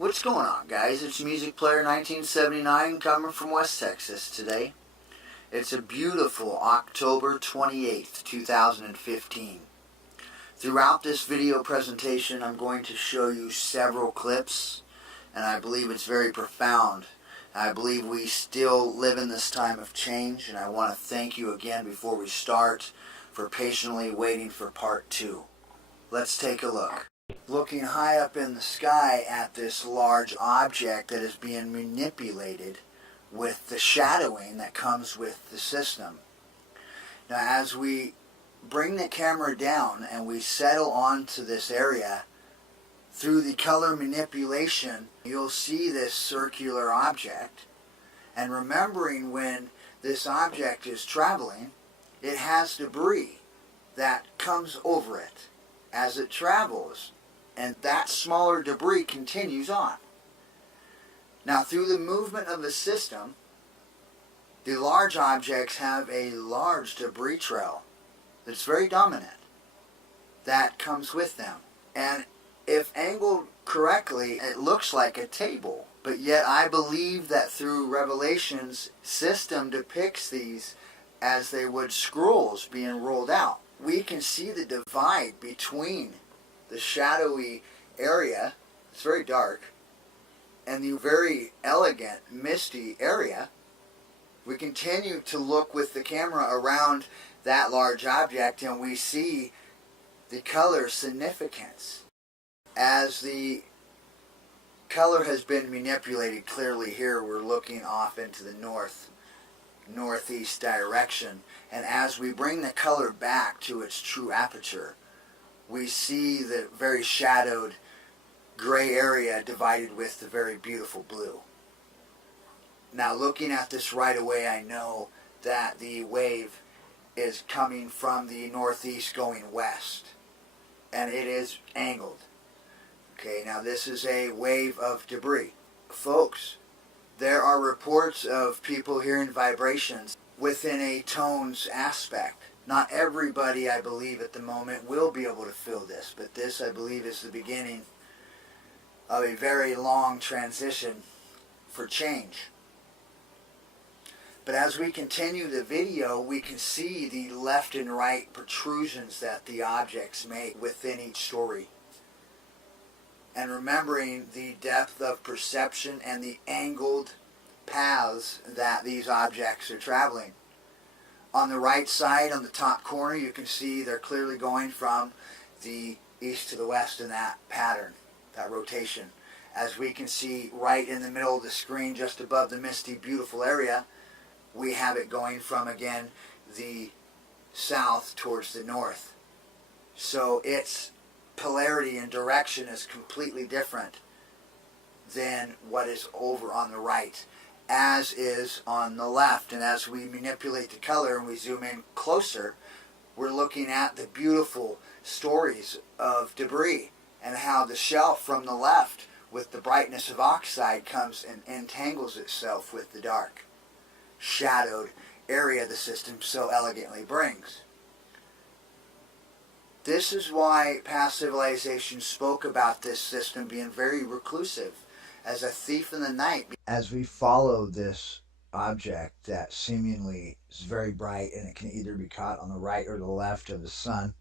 What's going on, guys? It's Music Player 1979 coming from West Texas today. It's a beautiful October 28th, 2015. Throughout this video presentation, I'm going to show you several clips, and I believe it's very profound. I believe we still live in this time of change, and I want to thank you again before we start for patiently waiting for part 2. Let's take a look. Looking high up in the sky at this large object that is being manipulated with the shadowing that comes with the system. Now, as we bring the camera down and we settle onto this area, through the color manipulation, you'll see this circular object. And remembering when this object is traveling, it has debris that comes over it as it travels. And that smaller debris continues on. Now, through the movement of the system, the large objects have a large debris trail that's very dominant that comes with them. And if angled correctly, it looks like a table. But yet I believe that through Revelation's system depicts these as they would scrolls being rolled out. We can see the divide between the shadowy area, it's very dark, and the very elegant, misty area. We continue to look with the camera around that large object and we see the color significance. As the color has been manipulated clearly here, we're looking off into the northeast direction, and as we bring the color back to its true aperture, we see the very shadowed gray area divided with the very beautiful blue. Now, looking at this right away, I know that the wave is coming from the northeast going west, and it is angled. Okay, now this is a wave of debris. Folks, there are reports of people hearing vibrations within a tone's aspect. Not everybody, I believe, at the moment will be able to feel this, but this, I believe, is the beginning of a very long transition for change. But as we continue the video, we can see the left and right protrusions that the objects make within each story. And remembering the depth of perception and the angled paths that these objects are traveling. On the right side, on the top corner, you can see they're clearly going from the east to the west in that pattern, that rotation. As we can see right in the middle of the screen, just above the misty, beautiful area, we have it going from, again, the south towards the north. So its polarity and direction is completely different than what is over on the right, as is on the left. And as we manipulate the color and we zoom in closer, we're looking at the beautiful stories of debris and how the shelf from the left with the brightness of oxide comes and entangles itself with the dark, shadowed area the system so elegantly brings. This is why past civilizations spoke about this system being very reclusive, as a thief in the night. As we follow this object that seemingly is very bright, and it can either be caught on the right or the left of the sun,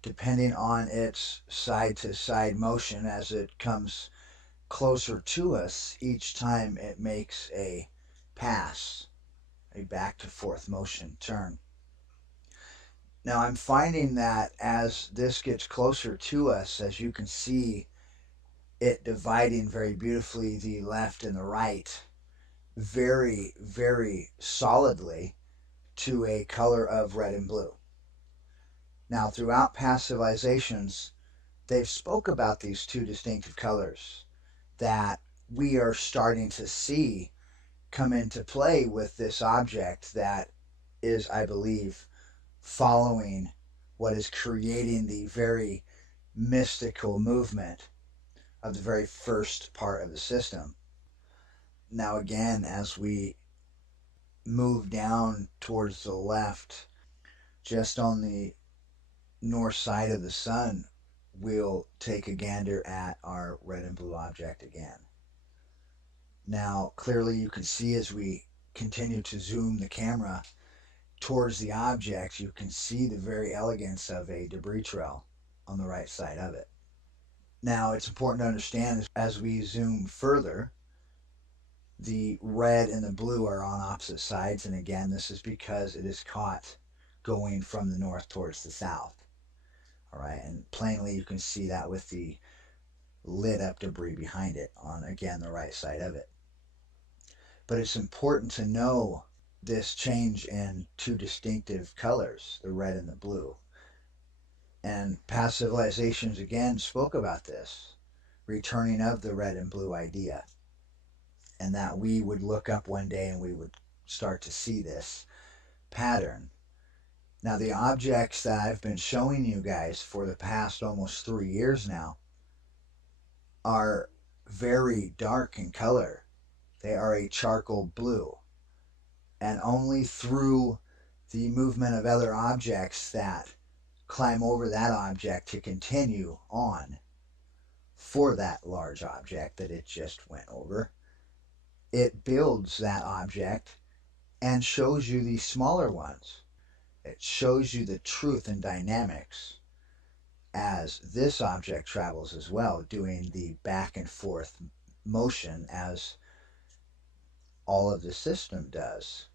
depending on its side-to-side motion as it comes closer to us each time it makes a pass, a back-to-forth motion turn. Now, I'm finding that as this gets closer to us, as you can see it dividing very beautifully the left and the right, very, very solidly to a color of red and blue. Now, throughout past civilizations, they've spoke about these two distinctive colors that we are starting to see come into play with this object that is, I believe, following what is creating the very mystical movement of the very first part of the system. Now again, as we move down towards the left, just on the north side of the sun, we'll take a gander at our red and blue object again. Now, clearly you can see as we continue to zoom the camera towards the object, you can see the very elegance of a debris trail on the right side of it. Now, it's important to understand as we zoom further, the red and the blue are on opposite sides, and again, this is because it is caught going from the north towards the south. All right, and plainly you can see that with the lit up debris behind it on, again, the right side of it. But it's important to know this change in two distinctive colors, the red and the blue. And past civilizations again spoke about this returning of the red and blue idea, and that we would look up one day and we would start to see this pattern. Now, the objects that I've been showing you guys for the past almost 3 years now are very dark in color. They are a charcoal blue. And only through the movement of other objects that climb over that object to continue on for that large object that it just went over, it builds that object and shows you the smaller ones. It shows you the truth and dynamics as this object travels as well, doing the back and forth motion as all of the system does.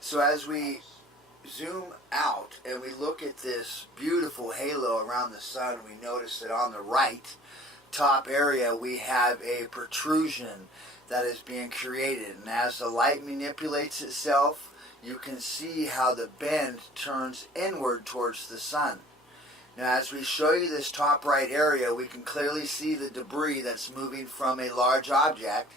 So as we zoom out and we look at this beautiful halo around the sun, we notice that on the right top area we have a protrusion that is being created, and as the light manipulates itself, you can see how the bend turns inward towards the sun. Now, as we show you this top right area, we can clearly see the debris that's moving from a large object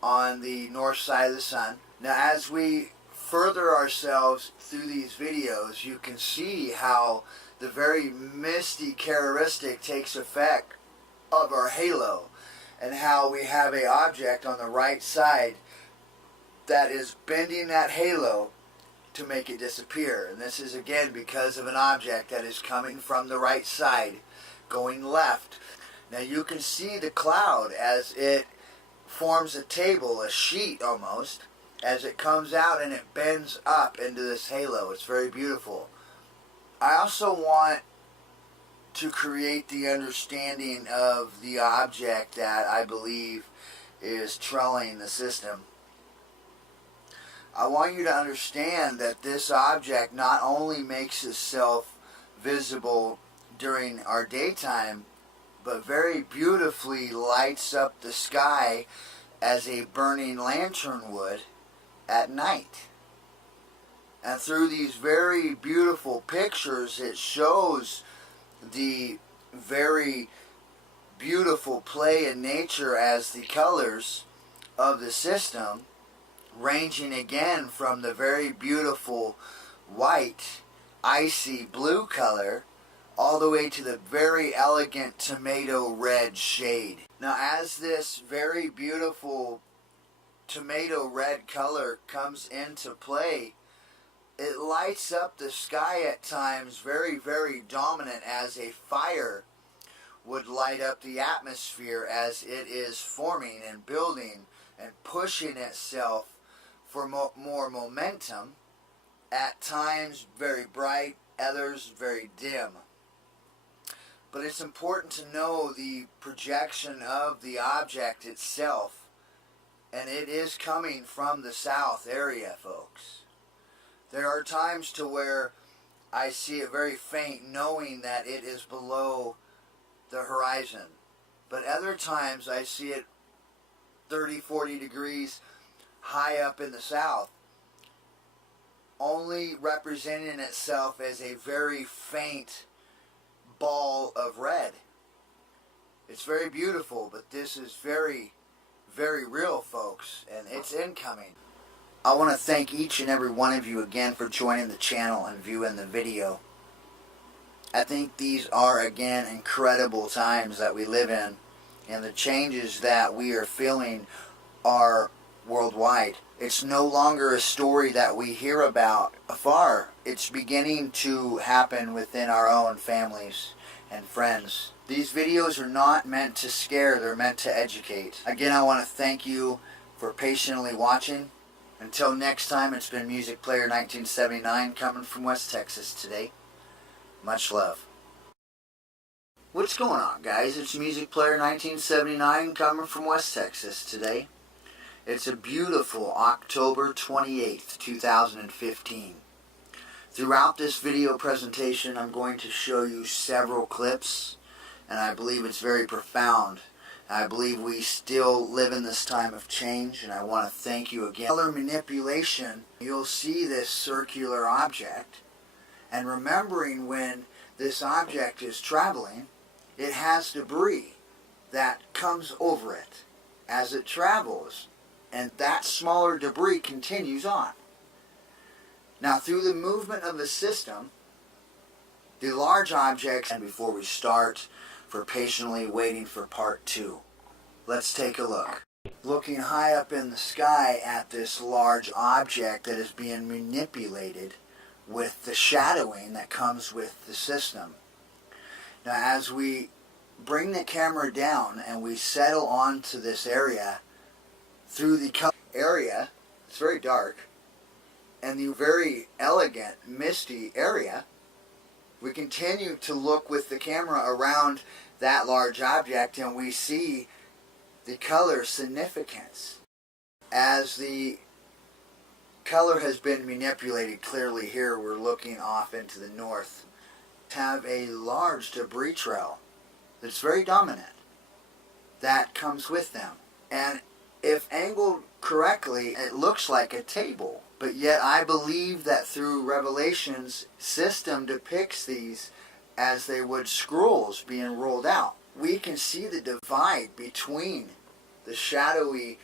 on the north side of the sun. Now, as we further ourselves through these videos, you can see how the very misty characteristic takes effect of our halo, and how we have an object on the right side that is bending that halo to make it disappear. And this is again because of an object that is coming from the right side going left. Now you can see the cloud as it forms a table, a sheet almost, as it comes out and it bends up into this halo. It's very beautiful. I also want to create the understanding of the object that I believe is trailing the system. I want you to understand that this object not only makes itself visible during our daytime, but very beautifully lights up the sky as a burning lantern would at night. And through these very beautiful pictures, it shows the very beautiful play in nature as the colors of the system, ranging again from the very beautiful white, icy blue color, all the way to the very elegant tomato red shade. Now, as this very beautiful tomato red color comes into play, it lights up the sky at times very, very dominant, as a fire would light up the atmosphere as it is forming and building and pushing itself for more momentum. At times very bright, others very dim. But it's important to know the projection of the object itself, and it is coming from the south area, folks. There are times to where I see it very faint, knowing that it is below the horizon. But other times I see it 30, 40 degrees high up in the south, only representing itself as a very faint ball of red. It's very beautiful, but this is very, very real, folks, and it's incoming. I want to thank each and every one of you again for joining the channel and viewing the video. I think these are, again, incredible times that we live in, and the changes that we are feeling are worldwide. It's no longer a story that we hear about afar. It's beginning to happen within our own families and friends. These videos are not meant to scare, they're meant to educate. Again, I want to thank you for patiently watching. Until next time, it's been Music Player 1979 coming from West Texas today. Much love. What's going on, guys? It's Music Player 1979 coming from West Texas today. It's a beautiful October 28th, 2015. Throughout this video presentation, I'm going to show you several clips, and I believe it's very profound. I believe we still live in this time of change, and I want to thank you again. Color manipulation, you'll see this circular object, and remembering when this object is traveling, it has debris that comes over it as it travels, and that smaller debris continues on. Now, through the movement of the system, the large objects, and before we start, for patiently waiting for part 2. Let's take a look. Looking high up in the sky at this large object that is being manipulated with the shadowing that comes with the system. Now, as we bring the camera down and we settle onto this area, through the area, it's very dark, and the very elegant, misty area, we continue to look with the camera around that large object, and we see the color significance. As the color has been manipulated clearly here, we're looking off into the north, have a large debris trail that's very dominant that comes with them. And if angled correctly, it looks like a table. But yet I believe that through Revelation's system depicts these as they would scrolls being rolled out. We can see the divide between the shadowy